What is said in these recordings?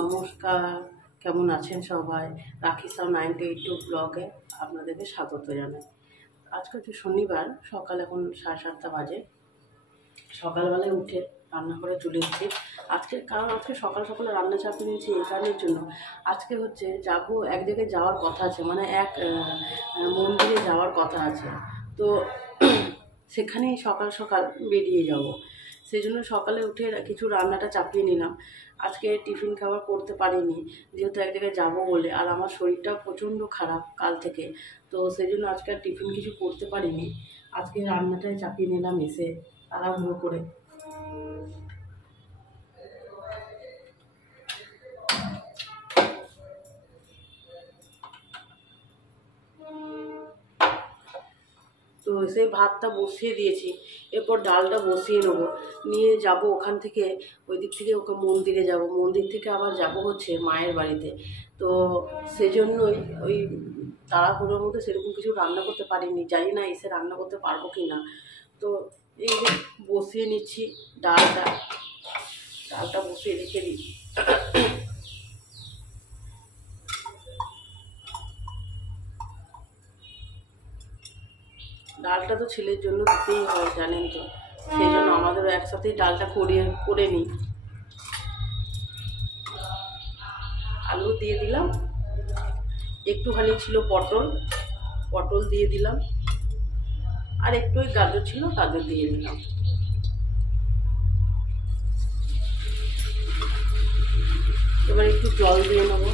নমস্কার, কেমন আছেন সবাই? রাখি সাউ 982 ব্লগে আপনাদেরকে স্বাগত জানাই। আজকে হচ্ছে শনিবার, সকাল এখন 7:30 বাজে। সকালবেলায় উঠে রান্না করে চলে এসেছি। আজকে সকাল সকালে রান্না চাপিয়ে নিয়েছি এই কারণের জন্য। আজকে হচ্ছে যাবো, এক জায়গায় যাওয়ার কথা আছে, মানে এক মন্দিরে যাওয়ার কথা আছে। তো সেখানেই সকাল সকাল বেরিয়ে যাব। সেই জন্য সকালে উঠে কিছু রান্নাটা চাপিয়ে নিলাম। আজকে টিফিন খাবার করতে পারিনি, যেহেতু এক জায়গায় যাবো বলে, আর আমার শরীরটাও প্রচণ্ড খারাপ কাল থেকে। তো সেই জন্য আজকে আর টিফিন কিছু করতে পারিনি। আজকে রান্নাটাই চাপিয়ে নিলাম এসে তাড়াহুড়ো করে। তো সেই ভাতটা বসিয়ে দিয়েছি, এরপর ডালটা বসিয়ে নেবো, নিয়ে যাব ওখান থেকে, ওই দিক থেকে ওকে মন্দিরে যাব, মন্দির থেকে আবার যাব হচ্ছে মায়ের বাড়িতে। তো সেজন্যই ওই তাড়াহুড়োর মধ্যে সেরকম কিছু রান্না করতে পারিনি, জানি না এসে রান্না করতে পারবো কি না। তো এই যে বসিয়ে নিচ্ছি ডালটা বসিয়ে রেখে দিই। ডালটা তো ছেলের জন্য দিতেই হয়, জানেন তো, সেই জন্য আমাদেরও একসাথেই ডালটা করে নিই। আলু দিয়ে দিলাম, একটুখানি ছিল পটল দিয়ে দিলাম, আর একটু ওই গাজর ছিল, গাজর দিয়ে দিলাম। এবার একটু জল দিয়ে নেবো।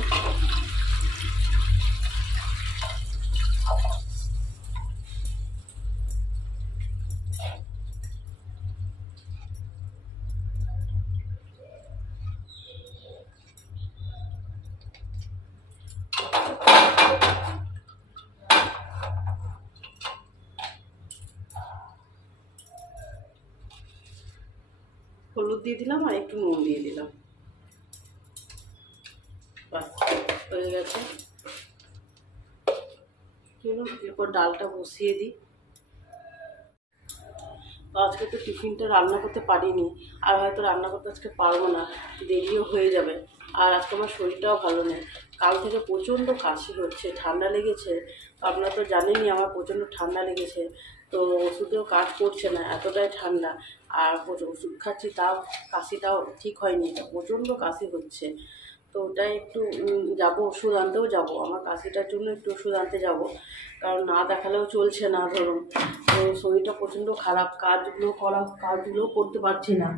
হলুদ দিয়ে দিলাম আর একটু নুন দিয়ে দিলাম, বাস হয়ে গেছে। চলুন এরপর ডালটা বসিয়ে দিই। তো আজকে তো টিফিনটা রান্না করতে পারিনি, আর হয়তো রান্না করতে আজকে পারবো না, দেরিও হয়ে যাবে। আর আজকে আমার শরীরটাও ভালো নেই, কাল থেকে প্রচণ্ড কাশি হচ্ছে, ঠান্ডা লেগেছে। আপনারা তো জানেনই আমার প্রচণ্ড ঠান্ডা লেগেছে। তো ওষুধেও কাজ করছে না, এতটাই ঠান্ডা। আর ওষুধ খাচ্ছি, তাও কাশিটাও ঠিক হয়নি, প্রচণ্ড কাশি হচ্ছে। তো ওটাই একটু যাবো, ওষুধ আনতেও যাবো, আমার কাশিটার জন্য একটু ওষুধ আনতে যাব, কারণ না দেখালেও চলছে না ধরুন। তো শরীরটা প্রচণ্ড খারাপ, কাজগুলো করতে পারছি না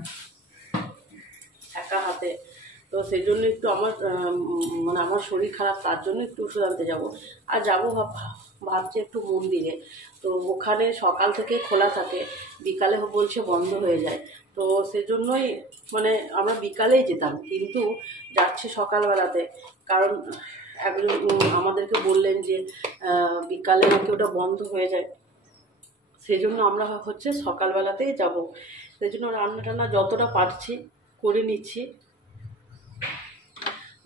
একা হাতে। তো সেই জন্য একটু মানে আমার শরীর খারাপ, তার জন্য একটু ওষুধ আনতে যাবো। আর যাবো ভাবছি একটু মন্দিরে। তো ওখানে সকাল থেকে খোলা থাকে, বিকালে বলছে বন্ধ হয়ে যায়। তো সেজন্যই মানে আমরা বিকালেই যেতাম, কিন্তু যাচ্ছি সকালবেলাতে, কারণ একজন আমাদেরকে বললেন যে বিকালে নাকি ওটা বন্ধ হয়ে যায়। সেই জন্য আমরা হচ্ছে সকালবেলাতেই যাব। সেই জন্য রান্না যতটা পারছি করে নিচ্ছি,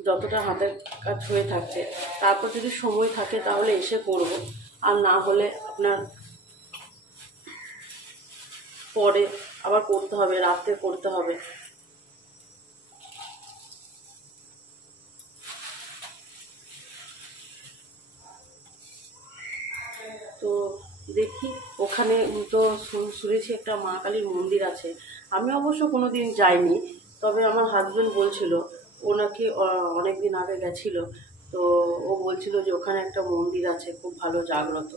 যতটা হাতের কাজ হয়ে থাকছে। তারপর যদি সময় থাকে তাহলে এসে করব, আর না হলে আপনার পরে আবার করতে হবে, রাতে করতে হবে। তো দেখি, ওখানে তো শুনেছি একটা মা কালীর মন্দির আছে। আমি অবশ্য কোনো দিন যাইনি, তবে আমার হাজব্যান্ড বলছিল, ও নাকি অনেক দিন আগে গেছিল। তো ও বলছিল যে ওখানে একটা মন্দির আছে খুব ভালো জাগ্রত।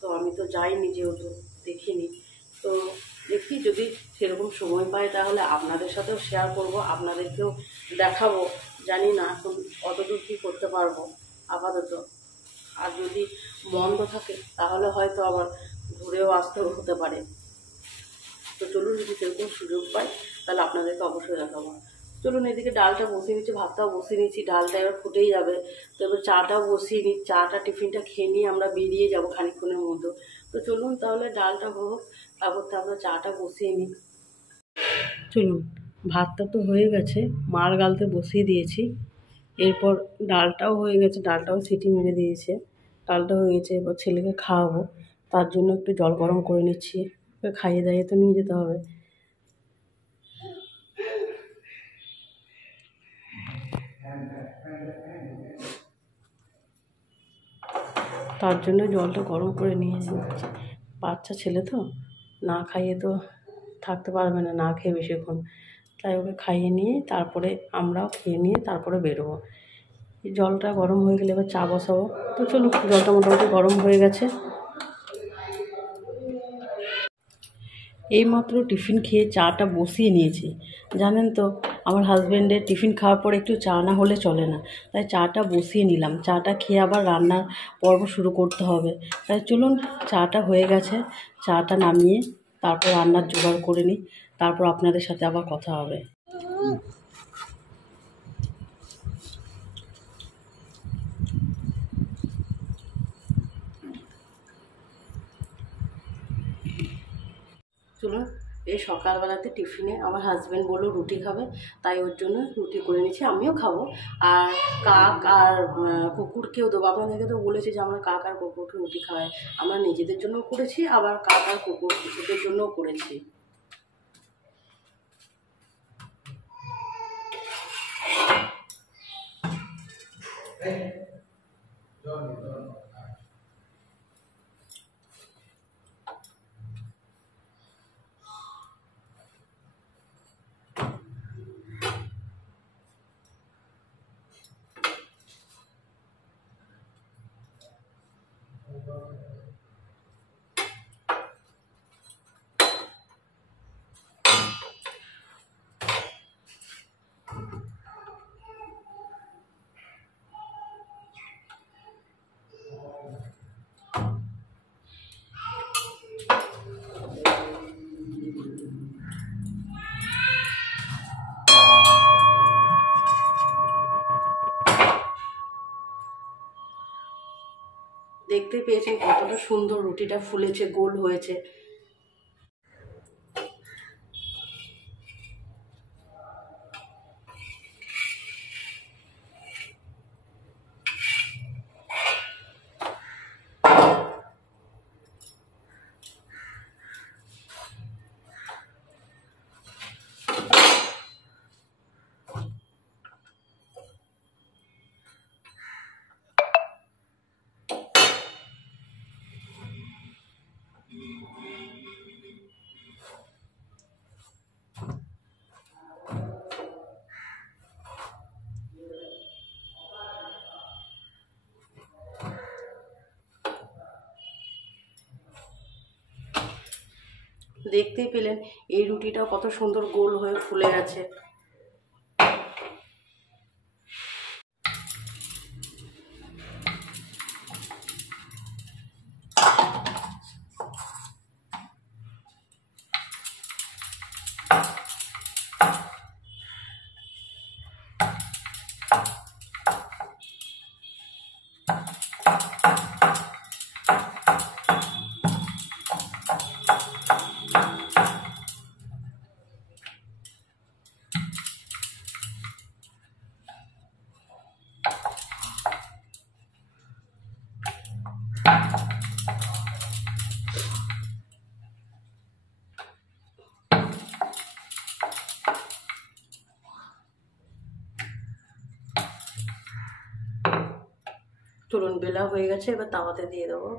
তো আমি তো যাইনি, যেহেতু দেখিনি। তো দেখি যদি সেরকম সময় পাই তাহলে আপনাদের সাথেও শেয়ার করব, আপনাদেরকেও দেখাবো। জানি না এখন কতদূর কী করতে পারবো আপাতত। আর যদি বন্ধ থাকে তাহলে হয়তো আবার ঘুরেও আসতে হতে পারে। তো চলুন, যদি সেরকম সুযোগ পাই তাহলে আপনাদেরকে অবশ্যই দেখাবো। চলুন, এদিকে ডালটা বসিয়ে নিচ্ছি, ভাতটাও বসিয়ে নিচ্ছি, ডালটা এবার ফুটেই যাবে। তো এবার চাটাও বসিয়ে নিই, টিফিনটা খেয়ে নিয়ে আমরা বেরিয়ে যাব খানিকক্ষণের মধ্যে। তো চলুন তাহলে ডালটা হোক, তারপর তো আমরা চাটা বসিয়ে নিই। চলুন, ভাতটা তো হয়ে গেছে, মার গালতে বসিয়ে দিয়েছি। এরপর ডালটাও হয়ে গেছে, ডালটাও সিটি মেরে দিয়েছে, ডালটা হয়ে গেছে। এবার ছেলেকে খাওয়াবো, তার জন্য একটু জল গরম করে নিচ্ছি, খাইয়ে দাইয়ে তো নিয়ে যেতে হবে। তার জন্য জলটা গরম করে নিয়ে যাচ্ছি। বাচ্চা ছেলে তো, না খাইয়ে তো থাকতে পারবে না, না খেয়ে বেশিক্ষণ। তাই ওকে খাইয়ে নিয়ে তারপরে আমরাও খেয়ে নিয়ে তারপরে বেরোবো। জলটা গরম হয়ে গেলে এবার চা বসাবো। তো চলো, জলটা মোটামুটি গরম হয়ে গেছে। এইমাত্র টিফিন খেয়ে চাটা বসিয়ে নিয়েছি। জানেন তো, আমার হাজব্যান্ডের টিফিন খাওয়ার পর একটু চা না হলে চলে না, তাই চাটা বসিয়ে নিলাম। চাটা খেয়ে আবার রান্নার পর্ব শুরু করতে হবে। তাই চলুন, চাটা হয়ে গেছে, চাটা নামিয়ে তারপর রান্নার জোগাড় করে নিই, তারপর আপনাদের সাথে আবার কথা হবে। চলুন, এই সকালবেলাতে টিফিনে আমার হাজব্যান্ড বললো রুটি খাবে, তাই ওর জন্য রুটি করে নিচ্ছি, আমিও খাবো। আর কাক আর কুকুরকেও দেবো। আপনাদেরকে তো বলেছি যে আমরা কাক আর কুকুরকে রুটি খাওয়াই। আমরা নিজেদের জন্য করেছি, আবার কাক আর কুকুরদের জন্যও করেছি। দেখতে পেয়েছেন কতটা সুন্দর রুটিটা ফুলেছে, গোল হয়েছে। দেখতেই পেলেন এই রুটিটা কত সুন্দর গোল হয়ে ফুলে গেছে। চলুন, বেলা হয়ে গেছে, এবার তাওয়াতে দিয়ে দেবো।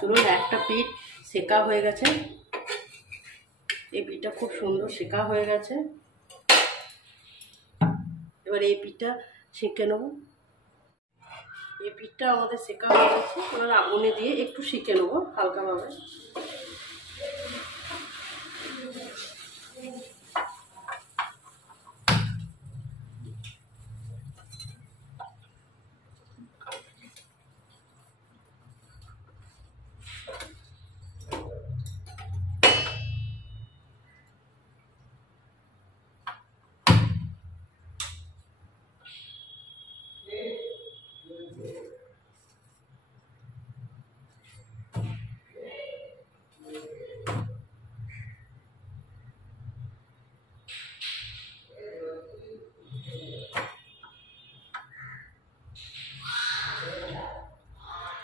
চলুন, একটা পিঠ সেকা হয়ে গেছে, এই পিঠটা খুব সুন্দর সেকা হয়ে গেছে। এবার এই পিঠটা সেঁকে নেব। এই পিঠটা আমাদের সেকা হয়ে গেছে, এবার আগুনে দিয়ে একটু সেঁকে নেবো হালকাভাবে।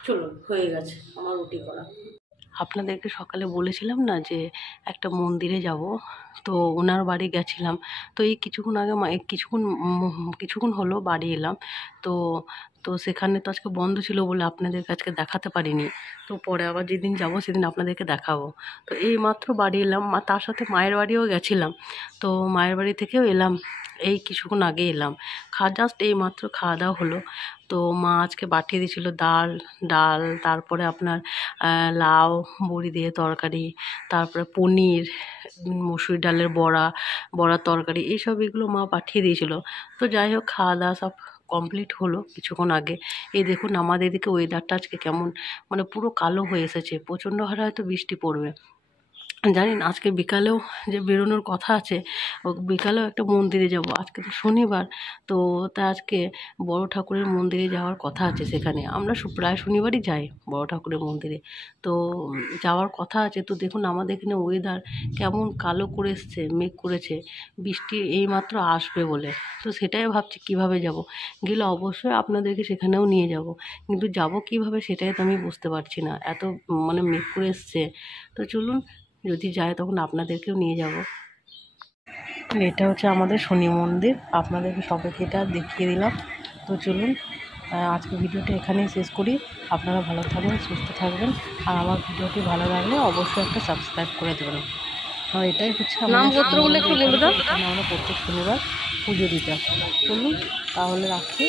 চলুন, হয়ে গেছে আমার রুটি করা। আপনাদেরকে সকালে বলেছিলাম না যে একটা মন্দিরে যাব, তো ওনার বাড়ি গেছিলাম। তো এই কিছুক্ষণ আগে কিছুক্ষণ হলো বাড়ি এলাম। তো তো সেখানে তো আজকে বন্ধ ছিল বলে আপনাদেরকে আজকে দেখাতে পারিনি। তো পরে আবার যেদিন যাব সেদিন আপনাদেরকে দেখাবো। তো এই মাত্র বাড়ি এলাম, তার সাথে মায়ের বাড়িও গেছিলাম। তো মায়ের বাড়ি থেকেও এলাম, এই কিছুক্ষণ আগে এলাম। জাস্ট এই মাত্র খাওয়া দাওয়া হলো। তো মা আজকে পাঠিয়ে দিয়েছিল ডাল ডাল তারপরে আপনার লাউ বড়ি দিয়ে তরকারি, তারপরে পনির, মসুর ডালের বড়ার তরকারি, এগুলো মা পাঠিয়ে দিয়েছিল। তো যাই হোক, খাওয়া দাওয়া সব কমপ্লিট হলো কিছুক্ষণ আগে। এই দেখুন আমাদের এদিকে ওয়েদারটা আজকে কেমন, মানে পুরো কালো হয়ে এসেছে, প্রচণ্ড হারে হয়তো বৃষ্টি পড়বে। জানেন আজকে বিকালেও যে বেরোনোর কথা আছে, বিকালেও একটা মন্দিরে যাব। আজকে তো শনিবার, তো আজকে বড় ঠাকুরের মন্দিরে যাওয়ার কথা আছে। সেখানে আমরা প্রায় শনিবারই যাই বড় ঠাকুরের মন্দিরে। তো যাওয়ার কথা আছে। তো দেখুন আমাদের এখানে ওয়েদার কেমন কালো করে এসছে, মেঘ করেছে, বৃষ্টি এইমাত্র আসবে বলে। তো সেটাই ভাবছি কিভাবে যাব। গেলে অবশ্যই আপনাদেরকে সেখানেও নিয়ে যাব, কিন্তু যাব কিভাবে সেটাই তো আমি বুঝতে পারছি না, এত মানে মেঘ করে এসছে। তো চলুন, যদি যায় তখন আপনাদেরকেও নিয়ে যাব। এটা হচ্ছে আমাদের শনি মন্দির, আপনাদেরকে সবাইকে এটা দেখিয়ে দিলাম। তো চলুন, আজকে ভিডিওটা এখানেই শেষ করি। আপনারা ভালো থাকবেন, সুস্থ থাকবেন, আর আমার ভিডিওটি ভালো লাগলে অবশ্যই একটা সাবস্ক্রাইব করে দেবেন। আর এটাই হচ্ছে নামপত্রগুলো একটু বলে দাও। আমরা প্রত্যেক শনিবার পুজো দিতে আসি। চলুন তাহলে রাখছি।